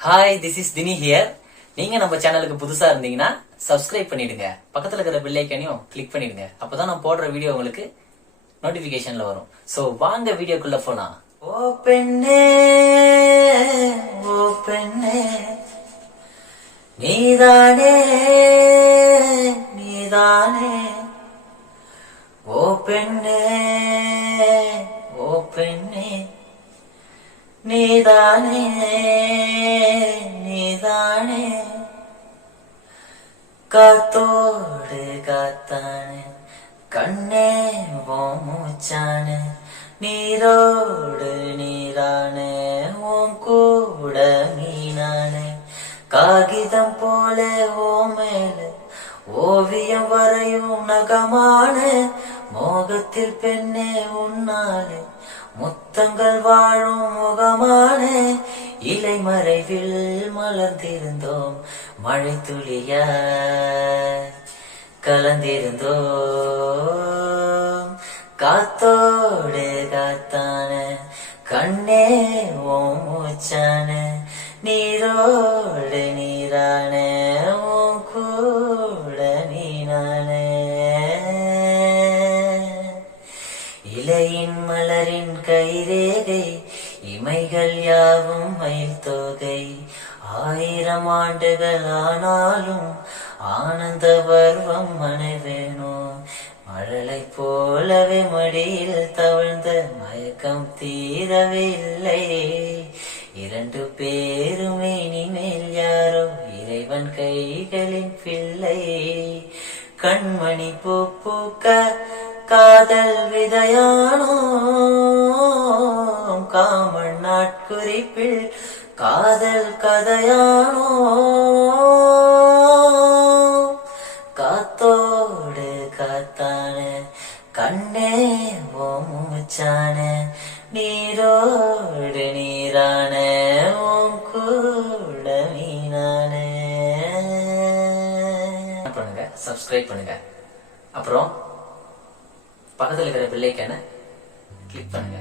Hi, this is Dhini here. நீங்க நம்ம சேனலுக்கு புதுசா இருந்தீங்கன்னா சப்ஸ்கிரைப் பண்ணிடுங்க. பக்கத்துல இருக்கிற பெல் ஐக்கானையும் கிளிக் பண்ணிடுங்க. அப்பதான் நான் போடுற வீடியோ உங்களுக்கு நோட்டிபிகேஷன்ல வரும். சோ வாங்க வீடியோக்குள்ள போலாம். ஓ பெண்ணே, ஓ பெண்ணே, நீதானே, நீதானே, ஓ பெண்ணே, ஓ பெண்ணே, நீதானே, நீதானே, காத்தோடு காத்தானே, கண்ணே ஓ மூச்சானே, நீரோடு நீரானே, உன் கூட மீனானே, காகிதம் போல ஓ மேல ஓவியம் வரையும் நகமான மோகத்தில் பெண்ணே உன்னாலே முத்தங்கள் வாழும் முகமான இலை மறைவில் மலர்ந்திருந்தோம், மழை துளிய கலந்திருந்தோம், காத்தோடு காத்தான கண்ணே ஓ மூச்சான, நீரோடு நீரான, உன் கூட மீனானே, இலையின் மலரின் கைரேகை, இமைகள் யாவும் மயில் தோகை, 1000 ஆண்டுகள் ஆனாலும் ஆனந்த பருவம் மனைவேணும், மழலை போலவே மடியில் தவழ்ந்த மயக்கம் தீரவே இல்லை, 2 பேருமே இனிமேல் யாரோ இறைவன் கைகளின் பிள்ளை, கண்மணி பூ பூக்க காதல் விதையானோ, காமன் நாட்குறிப்பில் காதல் கதையானோ, காத்தோடு காத்தான கண்ணே ஓ மூச்சான, நீரோடு நீரான, உன் கூட மீனானே. பண்ணுங்க, சப்ஸ்கிரைப் பண்ணுங்க, அப்புறம் பக்கத்துல இருக்கிற பெல் ஐகானை கிளிக் பண்ணுங்க.